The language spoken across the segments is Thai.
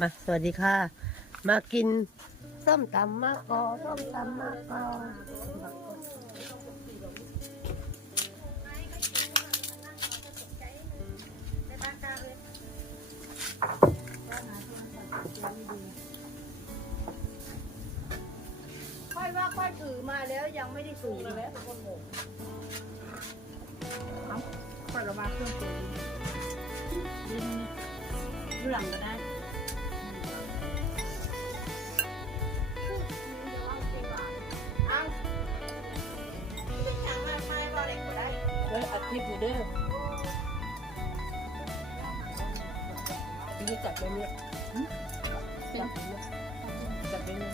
มาสวัสดีค่ะ มากินส้มตำมะกอส้มตำมะกอค่อยว่าค่อยถือมาแล้วยังไม่ได้ถือเลยเปิดออกมาเครื่องปรุงดินดูหลังก็ได้ คลิปอยู่เด้อนี่จัดไปเนี่ยจัดไปเนี่ยจัดไปเนี่ย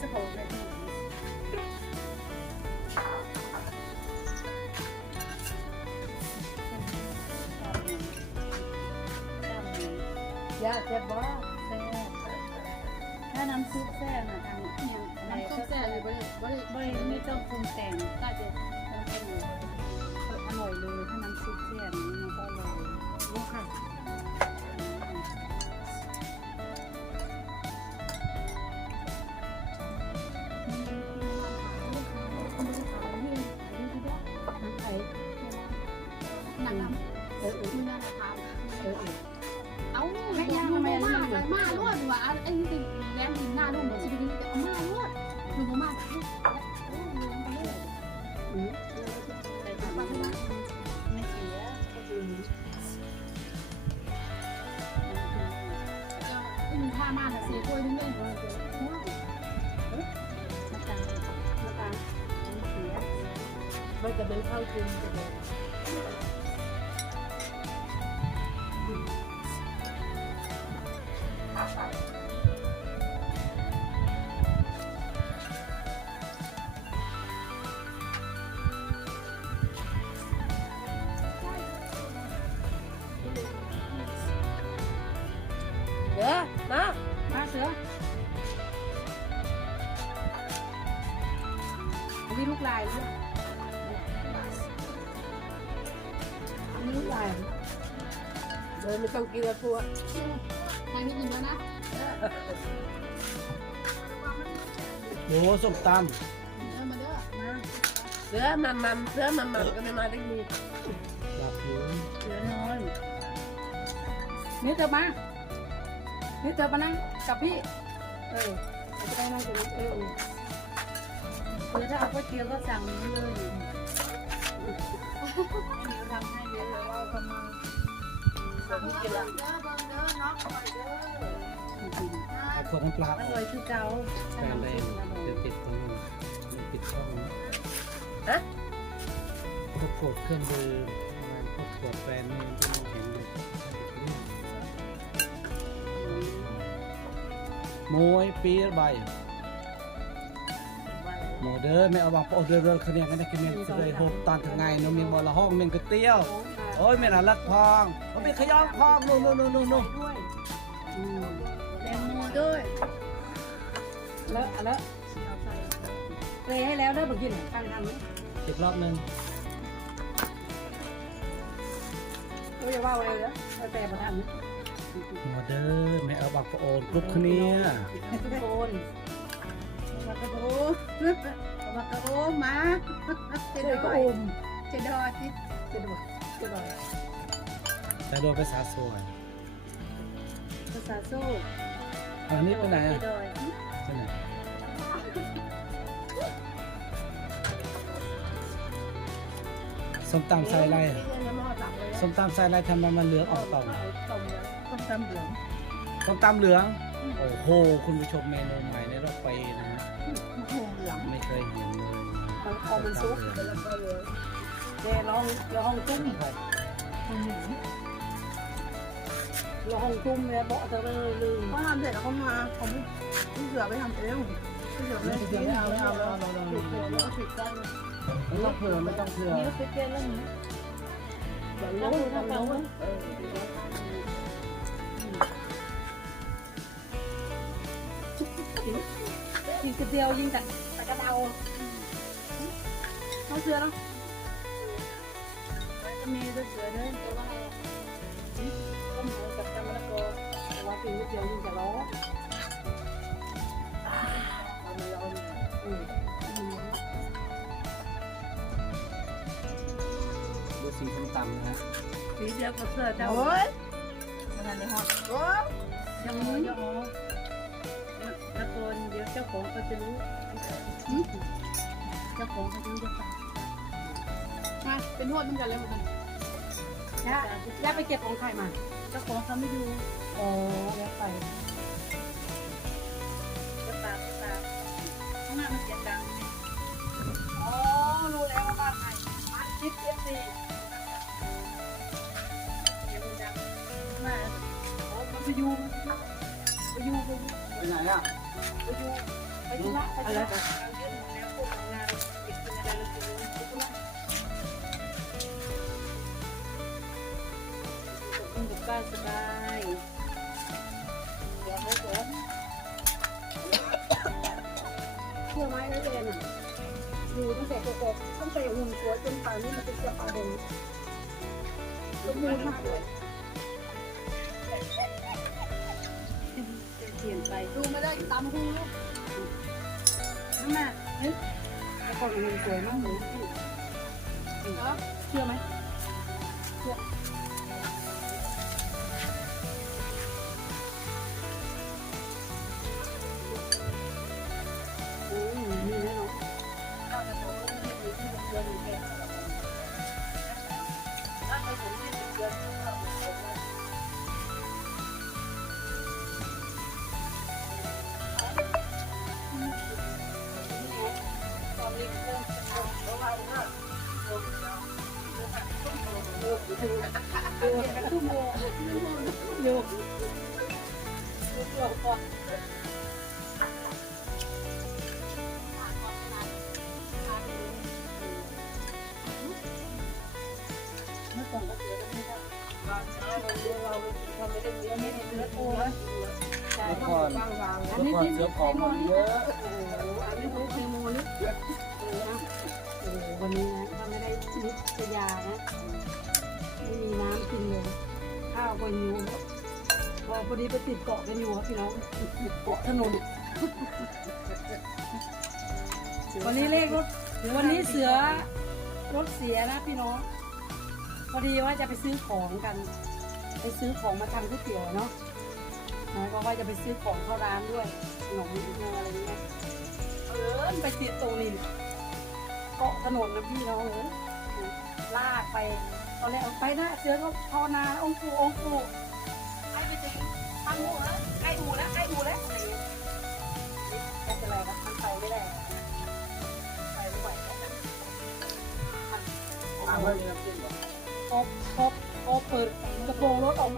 สะโพกเลย ยาแซ่บบ่ถ้าน้ำซุปแซ่บนะทางเนี่ยอะไรก็แซ่บอยู่บริบริบริไม่ต้องปรุงแต่งก็จะทำเป็นอร่อยเลยถ้าน้ำซุปแซ่บนี่มันก็อร่อยลูกค่ะ มาลวดว่ะไอ้นี่แรงดินหน้าลุ่มเหมือนชีวิตนี้เอามาลวดดูมาไม่เสียก็คืออืมถ้ามาเสียกล้วยนึงเลยน้ำตาลน้ำตาลไม่เสียมันจะเป็นข้าวกินจะเป็น เลยไม่ต้องกินแล้วพวกทางนี้กินแล้วนะโอ้ส้มตเดินมาเด้อมาเสือมันมันเสือมันมันก็ไม่มาได้มีำหลับอยู่เสือน้อยนี่เธอมานี่เธอมานั่งกับพี่ เออจะได้นั่งตรงนี้เออเออถ้าเอาก๋วยเตี๋ยวก็สั่งนี้เลยเดี๋ยวทำให้เดี๋ยวเราเอาประมาณ แบบนี้กินละเด้อเบิ่งเด้อน็อกคอยเด้อเอาขวดน้ำปลาอร่อยคือเก่าแฟนแดงเดี๋ยวติดตรงนู้นเดี๋ยวปิดช่องนะฮะพวกขวดเครื่องดื่มพวกขวดแฟนนี่ที่เราเห็นอยู่มวยปีใบหมูเด้อไม่เอาบางปอเด้อเด้อคะแนนกันได้คะแนนจะได้หกตอนถึงไงนมเมียงบอละห้องเมียงก๋วยเตี๋ยว โอ้ยเมียนหาลักพองเขาเป็นขยองพองนู่นนู่นนู่นนู่นนู่นด้วยอืมแตงโมด้วย แล้วแล้วเทให้แล้วเด้อบอกกินทางทางนี้อีกรอบหนึงก็จะว่าอะไรแล้วแต่มาทำหมูเด้อไม่เอาบางปอโอนกรุ๊ปคะเนี้ยทุกคนมากระโดดมากระโดดมาเจดอยเจดอยเจดอย เจดอยแต่โดนภาษาสวยภาษาโซ่อันนี้ไปไหนเจอะดอยไปไหนส้มตำใส่อะไรส้มตำใส่อะไรทำไมมันเหลืองออกต่อมต้มตำเหลืองส้มตำเหลือง โอ้โห คุณผู้ชมเมนูใหม่ในรอบปีนะฮะโหเหลืองไม่เคยเห็นเลยมันออกเป็นซุปส้มตำเหลือง เดี๋ยวลองลองตุ้มลองตุ้มเนี่ยเบาะจะเลยลืมเขาทำเสร็จแล้วเขามาเขาไม่พี่เสือไปทำเองพี่เสือไม่ไม่ได้เอาไม่เอาไม่เอาไม่เอาปิดเลยแล้วผิดได้เลยไม่ต้องเผื่อไม่ต้องเผื่อนี่ไปเจอแล้วนี่เดี๋ยวรู้ทำรู้เออกินกินกระเดียวยิงแต่แต่กระเดาเขาเสือเนาะ จะมีเสือเด้อแต่ว่าก็เหมือนกับจำมะละกอแต่ว่ากินกระเดียวยิงแต่ล้อเอาเลยเอาเลยอืมดูสีส้มตำนะฮะสีเดียวกับเสื้อเจ้าโอ้ยขนาดในฮอตโอ้ยยังมือยังอ๋อแล้วตัวเดี๋ยวเจ้าของก็จะรู้ เจ้าของเขาจะรู้จะฟังมาเป็นโทษมันกันเลยเหมือนกัน ย่าย่าไปเก็บของใครมา เจ้าของเขาไม่อยู่อ๋อแล้วไปจะตามจะตาข้างหน้ามันเสียงดังอ๋อรู้แล้วว่าบ้านใครอัดคลิปเอฟซีเสียงมันดังมาอ๋อมันไปอยู่ไปอยู่ไปอยู่ไปไหนอะไปอยู่ไปธุระไปธุระ ตั้งแต่กบๆตั้งแต่หุ่นสวยจนป่านนี้มันเป็นกระปาดงสมบูรณ์มากเลยเปลี่ยนไปดูไม่ได้ตามหูลูกนั่นน่ะเฮ้ยแต่ก่อนหุ่นสวยมากเลยเชื่อไหมเชื่อ อยู่อยู่ก่อนเมื่อก่อนก็เสือก็ไม่ได้ตอนเช้าเราเลี้ยงเราเราไม่ได้เลี้ยงไม่ได้เลี้ยงโอ้ยใช่เมื่อก่อนอันเมื่อนี้ก่อนที่เสือผอมมันเยอะโอ้โหอันนี้เป็นเซโมลิเออนะโอ้โหวันนี้นะถ้าไม่ได้นิตยานะ พอพอดีไปติดเกาะกันอยู่ครับพี่น้องเกาะถนนวันนี้เลขรถวันนี้เสือรถเสียนะพี่น้อง พอดีว่าจะไปซื้อของกัน ไปซื้อของมาทำก๋วยเตี๋ยวเนาะนะก็ว่าจะไปซื้อของเข้าร้านด้วยขนมอะไรเงี้ยเออไปติดตรงนี้เกาะถนนนะพี่น้องเออลากไปตอนแรกเอาไปนะเสือเขาภาวนาองค์ปู่องค์ปู่ให้ไปถึงทาง หูแล้วใกล้หูแล้วใกล้หูแล้วอะไรเงี้ยไม่เป็นไรครับมันไปไม่ได้ไปไม่ไหวแล้วนะอะเฮ้ยน้ำจิ้มเหรอพอพอพอเปิดกระโปรงรถออกมา